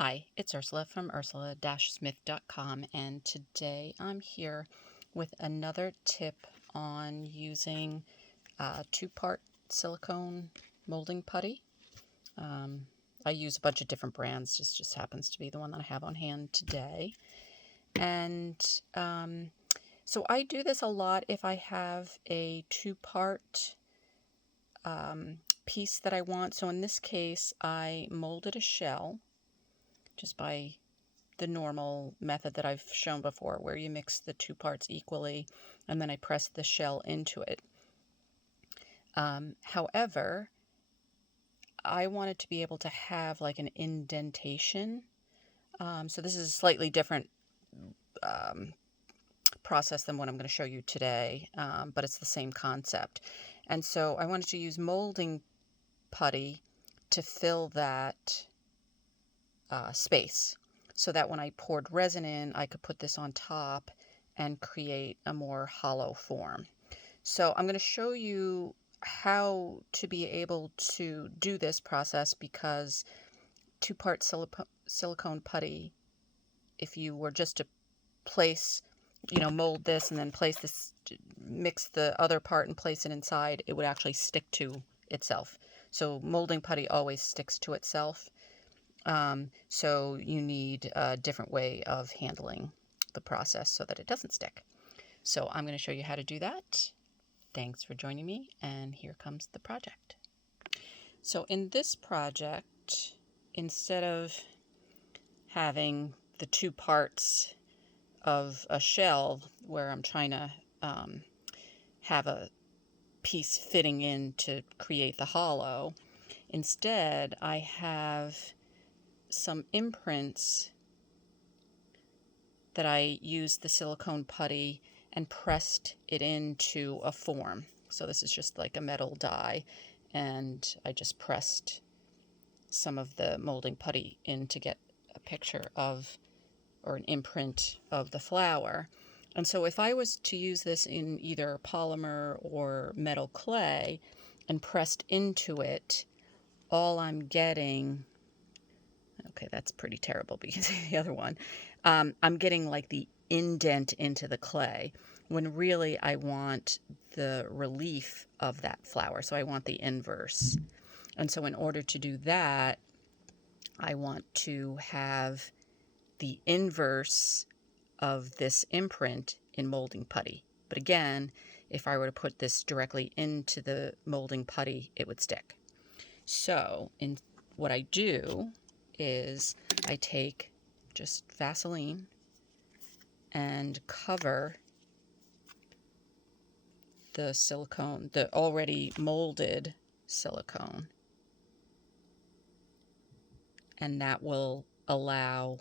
Hi, it's Ursula from ursula-smith.com, and today I'm here with another tip on using two-part silicone molding putty. I use a bunch of different brands, this just happens to be the one that I have on hand today. And so I do this a lot if I have a two-part piece that I want. So in this case, I molded a shell just by the normal method that I've shown before, where you mix the two parts equally and then I press the shell into it. However, I wanted to be able to have like an indentation. So this is a slightly different process than what I'm going to show you today, but it's the same concept. And so I wanted to use molding putty to fill that space, so that when I poured resin in, I could put this on top and create a more hollow form. So I'm going to show you how to be able to do this process, because two-part silicone putty, if you were just to place, mold this and then place this, mix the other part and place it inside, it would actually stick to itself. So molding putty always sticks to itself. So you need a different way of handling the process so that it doesn't stick. So I'm going to show you how to do that. Thanks for joining me, and here comes the project. So in this project, instead of having the two parts of a shell where I'm trying to have a piece fitting in to create the hollow, instead I have some imprints that I used the silicone putty and pressed it into a form. So this is just like a metal die, and I just pressed some of the molding putty in to get a picture of, or an imprint of, the flower. And so if I was to use this in either polymer or metal clay and pressed into it, all I'm getting, okay, that's pretty terrible because the other one, I'm getting like the indent into the clay, when really I want the relief of that flower. So I want the inverse. And so in order to do that, I want to have the inverse of this imprint in molding putty. But again, if I were to put this directly into the molding putty, it would stick. So what I do is I take just Vaseline and cover the silicone, the already molded silicone, and that will allow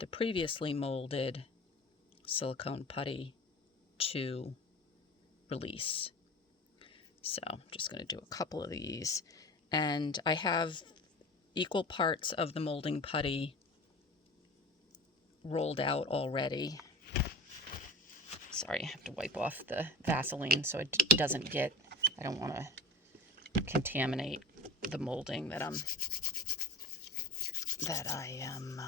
the previously molded silicone putty to release. So I'm just going to do a couple of these, and I have equal parts of the molding putty rolled out already. Sorry, I have to wipe off the Vaseline so it doesn't get, I don't want to contaminate the molding that I am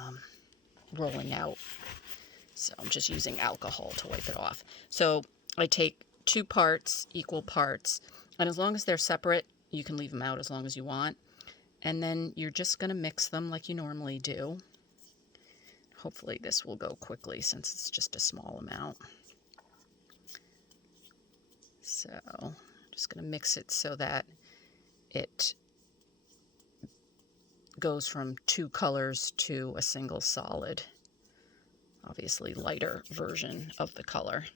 rolling out. So I'm just using alcohol to wipe it off. So I take two parts, equal parts, and as long as they're separate, you can leave them out as long as you want. And then you're just going to mix them like you normally do. Hopefully this will go quickly since it's just a small amount. So I'm just going to mix it so that it goes from two colors to a single solid, obviously lighter version of the color.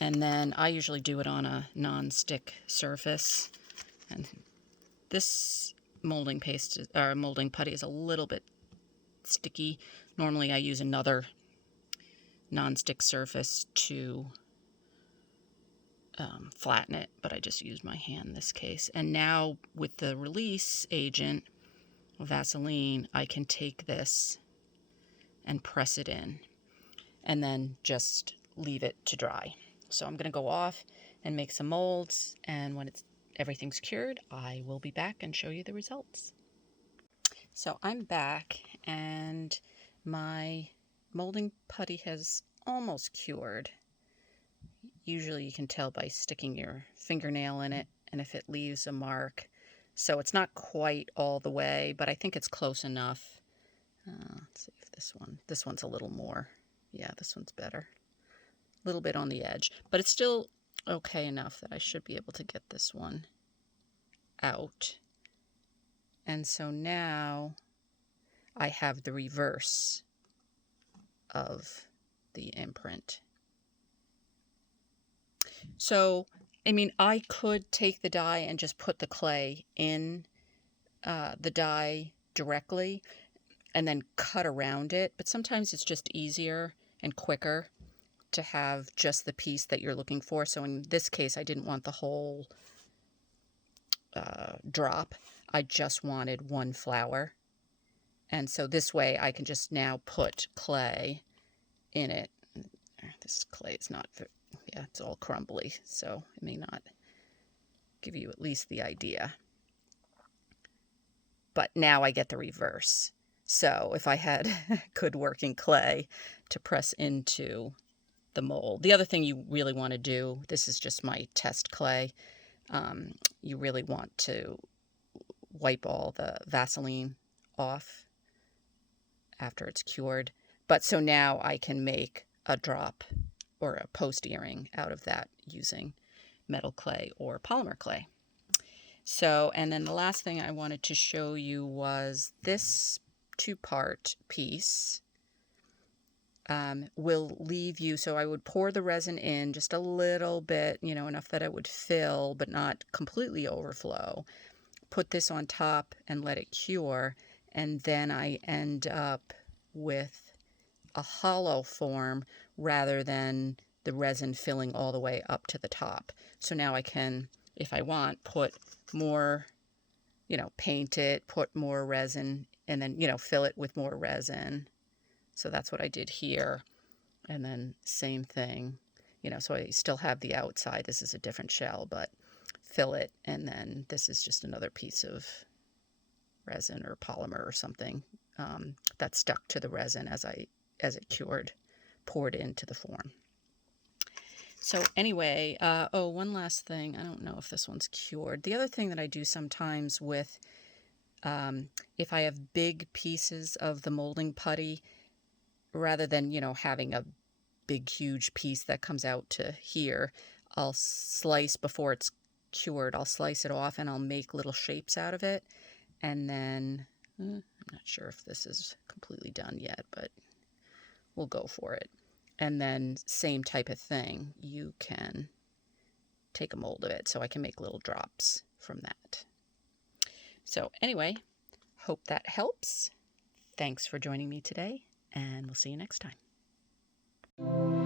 And then I usually do it on a non-stick surface. And this molding paste, or molding putty, is a little bit sticky. Normally I use another non-stick surface to flatten it, but I just used my hand in this case. And now with the release agent, Vaseline, I can take this and press it in and then just leave it to dry. So I'm going to go off and make some molds, and when everything's cured, I will be back and show you the results. So I'm back and my molding putty has almost cured. Usually you can tell by sticking your fingernail in it and if it leaves a mark. So it's not quite all the way, but I think it's close enough. Let's see if this one's a little more. Yeah, this one's better. A little bit on the edge, but it's still okay enough that I should be able to get this one out. And so now I have the reverse of the imprint. So, I mean, I could take the die and just put the clay in the die directly and then cut around it, but sometimes it's just easier and quicker to have just the piece that you're looking for. So in this case, I didn't want the whole drop. I just wanted one flower. And so this way I can just now put clay in it. This clay is not, yeah, it's all crumbly, so it may not give you at least the idea. But now I get the reverse. So if I had good working clay to press into the mold. The other thing you really want to do, this is just my test clay, you really want to wipe all the Vaseline off after it's cured. But so now I can make a drop or a post earring out of that using metal clay or polymer clay. So, and then the last thing I wanted to show you was this two-part piece will leave you, so I would pour the resin in just a little bit, you know, enough that it would fill but not completely overflow. Put this on top and let it cure, and then I end up with a hollow form rather than the resin filling all the way up to the top. So now I can, if I want, put more, you know, paint it, put more resin, and then, you know, fill it with more resin. So that's what I did here. And then same thing, you know, so I still have the outside. This is a different shell, but fill it. And then this is just another piece of resin or polymer or something that stuck to the resin as it cured, poured into the form. So anyway, oh, one last thing. I don't know if this one's cured. The other thing that I do sometimes with, if I have big pieces of the molding putty, rather than, you know, having a big, huge piece that comes out to here, I'll slice before it's cured. I'll slice it off and I'll make little shapes out of it. And then, I'm not sure if this is completely done yet, but we'll go for it. And then same type of thing. You can take a mold of it so I can make little drops from that. So anyway, hope that helps. Thanks for joining me today, and we'll see you next time.